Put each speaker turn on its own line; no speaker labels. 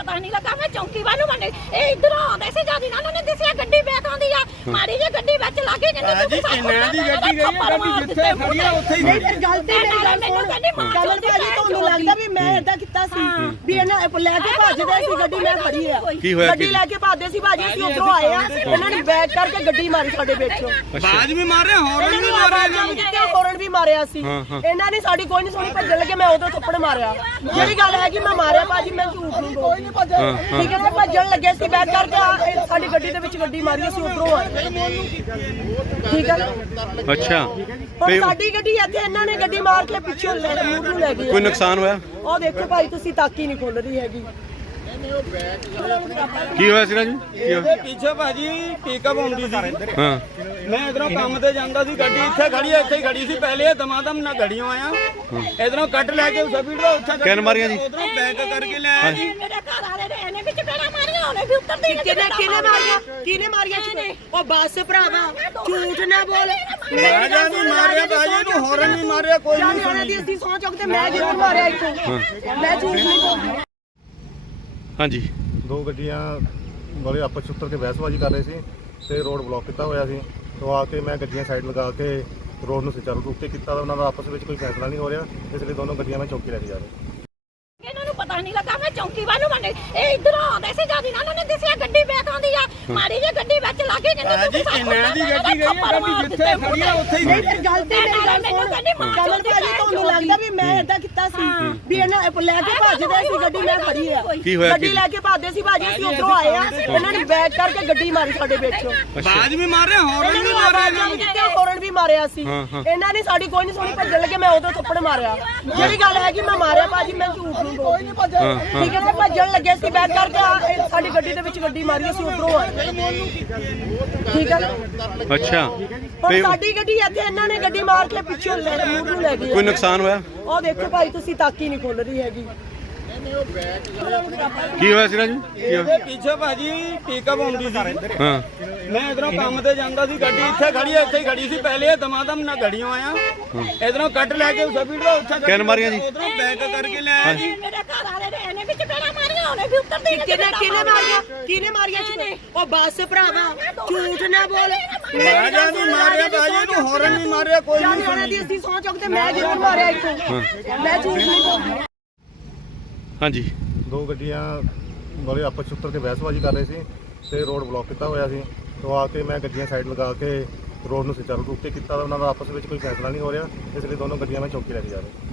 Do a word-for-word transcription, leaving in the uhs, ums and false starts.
ਪਤਾ ਨਹੀਂ ਲੱਗਾ ਮੈਂ ਚੌਂਕੀ ਵੱਲ ਨੂੰ ਮੰਨੇ ਇਹ ਇਧਰੋਂ ਆਉਂਦੇ ਸੀ ਜਦ ਇਹਨਾਂ ਨੇ ਦੱਸਿਆ ਗੱਡੀ ਬੈਕ ਆਉਂਦੀ ਆ ਮਾੜੀ ਜਿਹੀ ਗੱਡੀ ਵਿੱਚ ਲਾ ਕੇ ਕਹਿੰਦੇ
ਜੀ ਕਿੰਨਿਆਂ ਦੀ ਗੱਡੀ ਗਈ ਹੈ ਗੱਡੀ ਜਿੱਥੇ ਖੜੀ ਆ ਉੱਥੇ ਹੀ ਗਈ ਹੈ।
ਗਲਤੀ ਮੇਰੀ ਗੱਲ ਸੁਣ ਕਮਲ ਭਾਜੀ ਤੁਹਾਨੂੰ ਲੱਗਦਾ ਵੀ ਮੈਂ ਏਦਾਂ ਕੀਤਾ ਸੀ ਵੀ ਇਹਨਾਂ ਲੈ ਕੇ ਭੱਜਦੇ ਸੀ ਗੱਡੀ ਮੈਂ ਖੜੀ ਆ ਗੱਡੀ ਲੈ ਕੇ ਭੱਜਦੇ ਸੀ ਭਾਜੀ ਅਸੀਂ ਉਧਰੋਂ ਆਏ ਆ ਇਹਨਾਂ ਨੇ ਬੈਕ ਕਰਕੇ ਗੱਡੀ ਮਾਰੀ ਸਾਡੇ ਵਿੱਚੋਂ
ਬਾਜ ਵੀ ਮਾਰੇ ਹੌਰਨ ਵੀ ਮਾਰੇ
ਕਿਤੇ ਹੌਰਨ ਵੀ ਮਾਰਿਆ ਸੀ ਇਹਨਾਂ ਨੇ ਸਾਡੀ ਕੋਈ ਨਹੀਂ ਸੁਣੀ ਭੱਜਣ ਲੱਗੇ ਮੈਂ ਉਦੋਂ ਥੱਪੜ ਮਾਰਿਆ ਜਿਹੜੀ ਗੱਲ ਹੈ ਕਿ ਮੈਂ ਮਾਰਿਆ ਭਾਜੀ ਮੈਂ ਝੂਠ ਨਹੀਂ ਬੋਲਦੀ ਠੀਕ ਹੈ ਨਾ ਭੱਜਣ ਲੱਗੇ ਸੀ ਬੈਕ ਕਰਕੇ ਸਾਡੀ ਗੱਡੀ ਦੇ ਵਿੱਚ ਗੱਡੀ ਮਾਰੀ ਅਸੀਂ ਉਧਰੋਂ ਆਏ ਠੀਕ ਹੈ
ਅੱਛਾ
ਤੇ ਸਾਡੀ ਗੱਡੀ ਇੱਥੇ ਇਹਨਾਂ ਨੇ ਗੱਡੀ ਮਾਰ ਕੇ ਪਿੱਛੇ ਲੈ ਮੂੰਹ ਨੂੰ ਲੈ ਗਏ
ਕੋਈ ਨੁਕਸਾਨ ਹੋਇਆ
ਉਹ ਦੇਖੋ ਭਾਈ ਤੁਸੀਂ ਤਾਕੀ ਨਹੀਂ ਖੁੱਲ ਰਹੀ ਹੈਗੀ
ਕੀ ਹੋਇਆ ਸੀ ਰਾਜੂ ਕੀ ਹੋਇਆ?
ਪਿੱਛੇ ਭਾਜੀ ਪਿਕਅਪ ਆਉਂਦੀ ਸੀ
ਹਾਂ
ਮੈਂ ਇਧਰੋਂ ਕੰਮ ਤੇ ਜਾਂਦਾ ਸੀ ਗੱਡੀ ਇੱਥੇ ਖੜੀ ਇੱਥੇ ਹੀ ਖੜੀ ਸੀ ਪਹਿਲੇ ਇਹ ਦਮਾਦਮ ਨਾ ਗੱਡੀਆਂ ਆਇਆ ਇਧਰੋਂ ਕੱਟ ਲੈ ਕੇ ਸਪੀਡ ਦਾ ਉੱਥੇ
ਕਿੰਨ ਮਾਰੀਆਂ ਜੀ
ਉਧਰੋਂ ਬੈਕ ਕਰਕੇ ਲੈ ਆਇਆ ਜੀ
ਮੇਰੇ ਘਰ ਵਾਲੇ ਨੇ ਇਹਨੇ ਵਿੱਚ ਕਿਹੜਾ ਮਾਰੀਆਂ ਉਹਨੇ ਵੀ ਉੱਤਰ ਦੀ
ਕਿਹਨੇ ਕਿਹਨੇ ਮਾਰੀਆਂ ਕਿਹਨੇ ਮਾਰੀਆਂ ਚੀਨੇ ਉਹ ਬੱਸ ਭਰਾਵਾ ਝੂਠ ਨਾ ਬੋਲ
ਮੈਂ ਜਾਨੀ ਮਾਰਿਆ ਭਾਜੀ ਇਹਨੂੰ ਹੌਰਨ ਵੀ ਮਾਰਿਆ ਕੋਈ ਨਹੀਂ
ਜਾਨੇ ਦੀ ਅਸੀਂ ਸੌਂ ਚੁੱਕ ਤੇ ਮੈਂ ਜ਼ਰੂਰ ਮਾਰਿਆ ਇੱਥੋਂ ਮੈਂ ਝੂਠ ਨਹੀਂ ਬੋਲਦੀ
ਹਾਂਜੀ
ਦੋ ਗੱਡੀਆਂ ਵਾਲੇ ਆਪਸ 'ਚ ਉੱਤਰ ਕੇ ਬਹਿਸਬਾਜ਼ੀ ਕਰ ਰਹੇ ਸੀ ਤੇ ਰੋਡ ਬਲੌਕ ਕੀਤਾ ਹੋਇਆ ਸੀ ਤੋਂ ਆ ਕੇ ਮੈਂ ਗੱਡੀਆਂ ਸਾਈਡ ਲਗਾ ਕੇ ਰੋਡ ਨੂੰ ਸੁਚਾਰੂ ਰੂਪ ਤੇ ਕੀਤਾ ਉਹਨਾਂ ਦਾ ਆਪਸ ਵਿੱਚ ਕੋਈ ਫੈਸਲਾ ਨਹੀਂ ਹੋ ਰਿਹਾ ਇਸ ਲਈ ਦੋਨੋਂ ਗੱਡੀਆਂ ਮੈਂ ਚੌਕੀ ਲੈ ਕੇ ਜਾ ਰਿਹਾ
ਇਹਨਾਂ ਨੂੰ ਪਤਾ ਨਹੀਂ ਲੱਗਾ ਮੈਂ ਚੌਂਕੀ ਵੱਲ ਨੂੰ ਮੰਨੇ ਇਹ ਇਧਰੋਂ ਆਉਂਦੇ ਸੀ ਜਦ ਇਹਨਾਂ ਨੇ ਦੱਸਿਆ ਗੱਡੀ ਬੈਕ ਆਉਂਦੀ ਆ ਮਾੜੀ ਜਿਹੀ ਗੱਡੀ ਵਿੱਚ ਲਾ ਕੇ ਕਹਿੰਦੇ
ਜੀ ਕਿੰਨਿਆਂ ਦੀ ਗੱਡੀ ਗਈ ਹੈ ਗੱਡੀ ਜਿੱਥੇ ਖੜੀ ਆ ਉੱਥੇ ਹੀ ਗਈ ਹੈ।
ਗਲਤੀ ਮੇਰੀ ਗੱਲ ਸੁਣ ਕਮਲ ਭਾਜੀ ਤੁਹਾਨੂੰ ਲੱਗਦਾ ਵੀ ਮੈਂ ਏਦਾਂ ਕੀਤਾ ਸੀ ਵੀ ਇਹਨਾਂ ਲੈ ਕੇ ਭੱਜਦੇ ਸੀ ਗੱਡੀ ਮੈਂ ਖੜੀ ਆ
ਕੀ ਹੋਇਆ
ਗੱਡੀ ਲੈ ਕੇ ਭੱਜਦੇ ਸੀ ਭਾਜੀ ਅਸੀਂ ਉਧਰੋਂ ਆਏ ਆ ਇਹਨਾਂ ਨੇ ਬੈਕ ਕਰਕੇ ਗੱਡੀ ਮਾਰੀ ਸਾਡੇ ਵਿੱਚੋਂ
ਬਾਜ ਵੀ ਮਾਰੇ ਹੌਰਨ ਵੀ ਮਾਰੇ
ਕਿਤੇ ਹੌਰਨ ਵੀ ਮਾਰਿਆ ਸੀ ਇਹਨਾਂ ਨੇ ਸਾਡੀ ਕੋਈ ਨਹੀਂ ਸੁਣੀ ਭੱਜਣ ਲੱਗੇ ਮੈਂ ਉਦੋਂ ਥੱਪੜ ਮਾਰਿਆ ਜਿਹੜੀ ਗੱਲ ਹੈ ਕਿ ਮੈਂ ਮਾਰਿਆ ਭਾਜੀ ਮੈਂ ਝੂਠ ਨਹੀਂ ਬੋਲਦੀ ਠੀਕ ਹੈ ਨਾ ਭੱਜਣ ਲੱਗੇ ਸੀ ਬੈਕ ਕਰਕੇ ਸਾਡੀ ਗੱਡੀ ਦੇ ਵਿੱਚ ਗੱਡੀ ਮਾਰੀ ਅਸੀਂ ਉਧਰੋਂ ਆਏ ਠੀਕ ਹੈ
ਅੱਛਾ
ਤੇ ਸਾਡੀ ਗੱਡੀ ਇੱਥੇ ਇਹਨਾਂ ਨੇ ਗੱਡੀ ਮਾਰ ਕੇ ਪਿੱਛੇ ਲੈ ਮੂੰਹ ਨੂੰ ਲੈ ਗਏ
ਕੋਈ ਨੁਕਸਾਨ ਹੋਇਆ
ਉਹ ਦੇਖੋ ਭਾਈ ਤੁਸੀਂ ਤਾਕੀ ਨਹੀਂ ਖੁੱਲ ਰਹੀ ਹੈਗੀ
ਕੀ ਹੋਇਆ ਸੀ ਰਾਜੂ ਕੀ ਹੋਇਆ?
ਪਿੱਛੇ ਭਾਜੀ ਪਿਕਅਪ ਆਉਂਦੀ ਸੀ
ਹਾਂ
ਮੈਂ ਇਧਰੋਂ ਕੰਮ ਤੇ ਜਾਂਦਾ ਸੀ ਗੱਡੀ ਇੱਥੇ ਖੜੀ ਇੱਥੇ ਹੀ ਖੜੀ ਸੀ ਪਹਿਲੇ ਇਹ ਦਮਾਦਮ ਨਾ ਗੱਡੀਆਂ ਆਇਆ ਇਧਰੋਂ ਕੱਟ ਲੈ ਕੇ ਸਪੀਡ ਦਾ ਉੱਥੇ
ਕਿੰਨ ਮਾਰੀਆਂ ਜੀ
ਉਧਰੋਂ ਬੈਕ ਕਰਕੇ ਲੈ ਆਇਆ ਜੀ
ਮੇਰੇ ਘਰ ਵਾਲੇ ਨੇ ਇਹਨੇ ਵਿੱਚ ਕਿਹੜਾ ਮਾਰੀਆਂ ਉਹਨੇ ਵੀ ਉੱਤਰ ਦੀ
ਕਿਹਨੇ ਕਿਹਨੇ ਮਾਰੀਆਂ ਕਿਹਨੇ ਮਾਰੀਆਂ ਚੀਨੇ ਉਹ ਬੱਸ ਭਰਾਵਾ ਝੂਠ ਨਾ ਬੋਲ
ਮੈਂ ਜਾਨੀ ਮਾਰਿਆ ਭਾਜੀ ਇਹਨੂੰ ਹੌਰਨ ਵੀ ਮਾਰਿਆ ਕੋਈ ਨਹੀਂ
ਜਾਨੇ ਦੀ ਅਸੀਂ ਸੌਂ ਚੁੱਕ ਤੇ ਮੈਂ ਜ਼ਰੂਰ ਮਾਰਿਆ ਇੱਥੋਂ ਮੈਂ ਝੂਠ ਨਹੀਂ ਬੋਲਦੀ
ਹਾਂਜੀ
ਦੋ ਗੱਡੀਆਂ ਵਾਲੇ ਆਪਸ 'ਚ ਉੱਤਰ ਕੇ ਬਹਿਸਬਾਜ਼ੀ ਕਰ ਰਹੇ ਸੀ ਤੇ ਰੋਡ ਬਲੌਕ ਕੀਤਾ ਹੋਇਆ ਸੀ ਤੋਂ ਆ ਕੇ ਮੈਂ ਗੱਡੀਆਂ ਸਾਈਡ ਲਗਾ ਕੇ ਰੋਡ ਨੂੰ ਸੁਚਾਰੂ ਰੂਪ ਤੇ ਕੀਤਾ ਉਹਨਾਂ ਦਾ ਆਪਸ ਵਿੱਚ ਕੋਈ ਫੈਸਲਾ ਨਹੀਂ ਹੋ ਰਿਹਾ ਇਸ ਲਈ ਦੋਨੋਂ ਗੱਡੀਆਂ ਮੈਂ ਚੌਕੀ ਲੈ ਕੇ ਜਾ ਰਿਹਾ